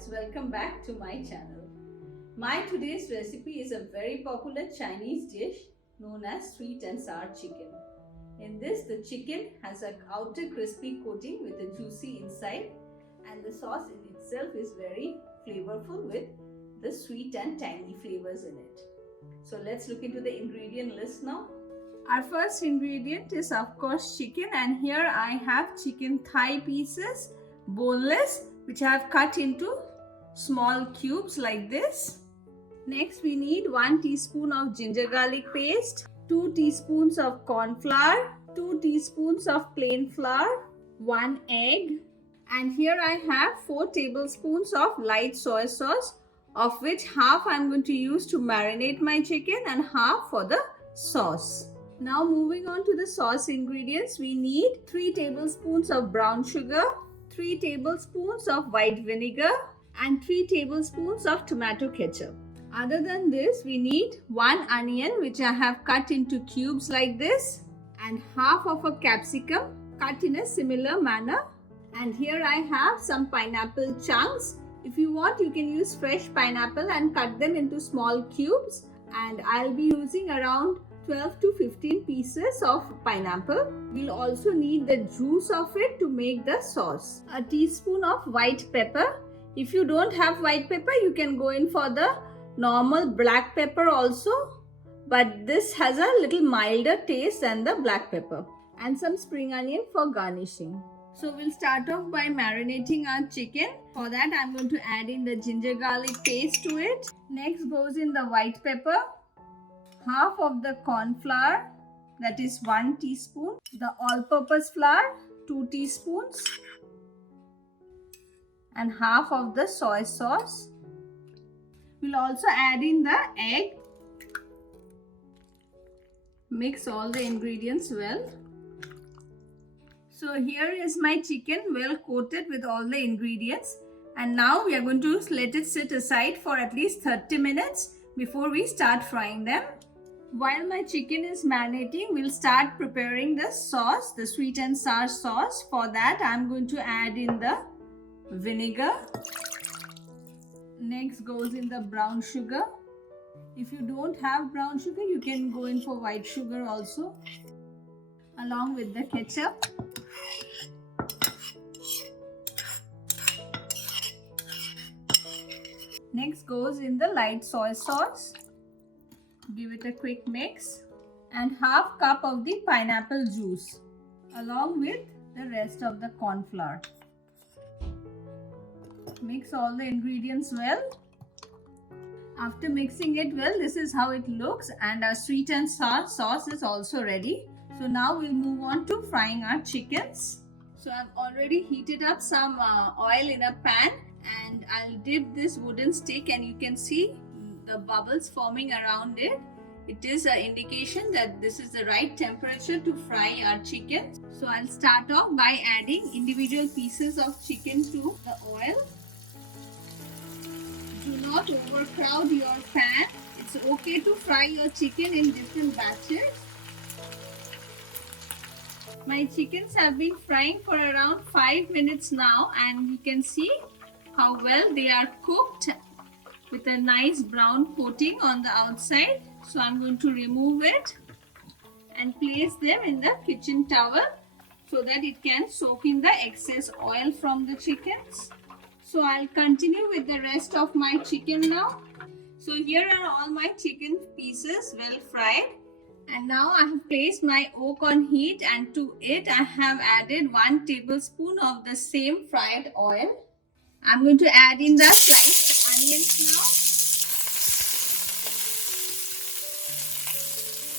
friends, welcome back to my channel. My today's recipe is a very popular Chinese dish known as sweet and sour chicken. In this, the chicken has an outer crispy coating with a juicy inside, and the sauce in itself is very flavorful with the sweet and tangy flavors in it. So let's look into the ingredient list now. Our first ingredient is of course chicken, and here I have chicken thigh pieces, boneless, which I have cut into small cubes like this. Next we need 1 teaspoon of ginger garlic paste, 2 teaspoons of corn flour, 2 teaspoons of plain flour, 1 egg, and here I have 4 tablespoons of light soy sauce, of which half I am going to use to marinate my chicken and half for the sauce. Now moving on to the sauce ingredients, we need 3 tablespoons of brown sugar, 3 tablespoons of white vinegar, and 3 tablespoons of tomato ketchup. Other than this, we need 1 onion which I have cut into cubes like this, and half of a capsicum cut in a similar manner. And here I have some pineapple chunks. If you want, you can use fresh pineapple and cut them into small cubes, and I'll be using around 12 to 15 pieces of pineapple. We'll also need the juice of it to make the sauce. A teaspoon of white pepper. If you don't have white pepper, you can go in for the normal black pepper also, but this has a little milder taste than the black pepper. And some spring onion for garnishing. So we'll start off by marinating our chicken. For that, I'm going to add in the ginger garlic paste to it. Next goes in the white pepper, half of the corn flour, that is 1 teaspoon, the all-purpose flour 2 teaspoons, and half of the soy sauce. We'll also add in the egg. Mix all the ingredients well. So here is my chicken well coated with all the ingredients, and now we are going to let it sit aside for at least 30 minutes before we start frying them. While my chicken is marinating, we'll start preparing the sauce, the sweet and sour sauce. For that, I'm going to add in the vinegar. Next goes in the brown sugar. If you don't have brown sugar, you can go in for white sugar also, along with the ketchup. Next goes in the light soy sauce. Give it a quick mix, and half cup of the pineapple juice along with the rest of the corn flour. Mix all the ingredients well. After mixing it well, this is how it looks, and our sweet and sour sauce is also ready. So now we'll move on to frying our chickens. So I've already heated up some oil in a pan, and I'll dip this wooden stick, and you can see the bubbles forming around it. It is an indication that this is the right temperature to fry our chicken. So I'll start off by adding individual pieces of chicken to the oil. Do not overcrowd your pan. It's okay to fry your chicken in different batches. My chickens have been frying for around 5 minutes now, and you can see how well they are cooked with a nice brown coating on the outside. So I'm going to remove it and place them in the kitchen towel so that it can soak in the excess oil from the chickens. So I'll continue with the rest of my chicken now. So here are all my chicken pieces well fried. And now I have placed my wok on heat, and to it I have added 1 tablespoon of the same fried oil. I'm going to add in the sliced onions now.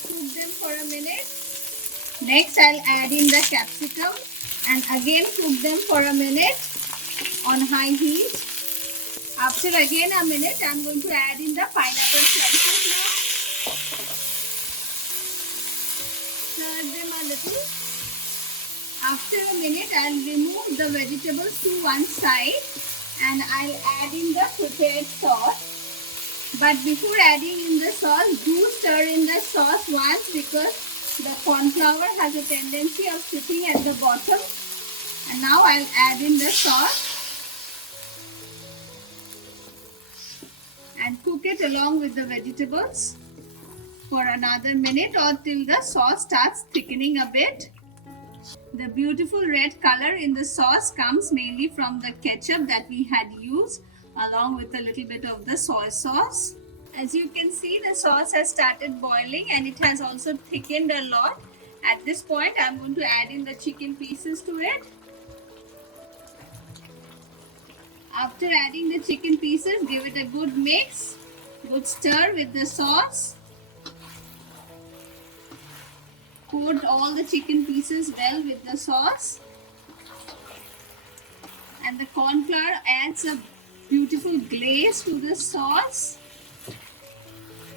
Cook them for a minute. Next I'll add in the capsicum and again cook them for a minute on high heat. After again a minute, I'm going to add in the pineapple slices now. Stir them a little. After a minute, I'll remove the vegetables to one side and I'll add in the prepared sauce. But before adding in the sauce, do stir in the sauce once, because the corn flour has a tendency of sitting at the bottom. And now I'll add in the sauce. cook it along with the vegetables for another minute or till the sauce starts thickening a bit. The beautiful red color in the sauce comes mainly from the ketchup that we had used along with a little bit of the soy sauce. As you can see, the sauce has started boiling and it has also thickened a lot. At this point, I'm going to add in the chicken pieces to it. After adding the chicken pieces, give it a good mix, good stir with the sauce. Coat all the chicken pieces well with the sauce. And the corn flour adds a beautiful glaze to the sauce.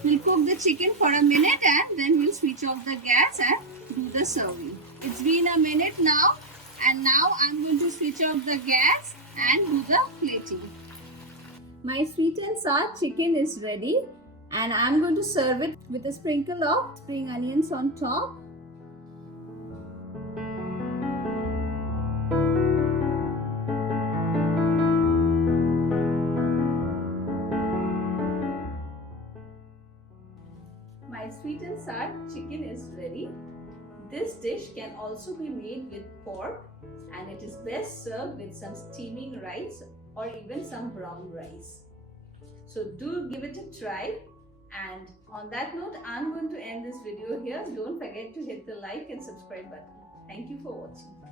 We'll cook the chicken for a minute and then we'll switch off the gas and do the serving. It's been a minute now, and now I'm going to switch off the gas and do the plating. My sweet and sour chicken is ready, and I'm going to serve it with a sprinkle of spring onions on top. My sweet and sour chicken is ready. This dish can also be made with pork, and it is best served with some steaming rice or even some brown rice. So do give it a try. And on that note, I'm going to end this video here. Don't forget to hit the like and subscribe button. Thank you for watching.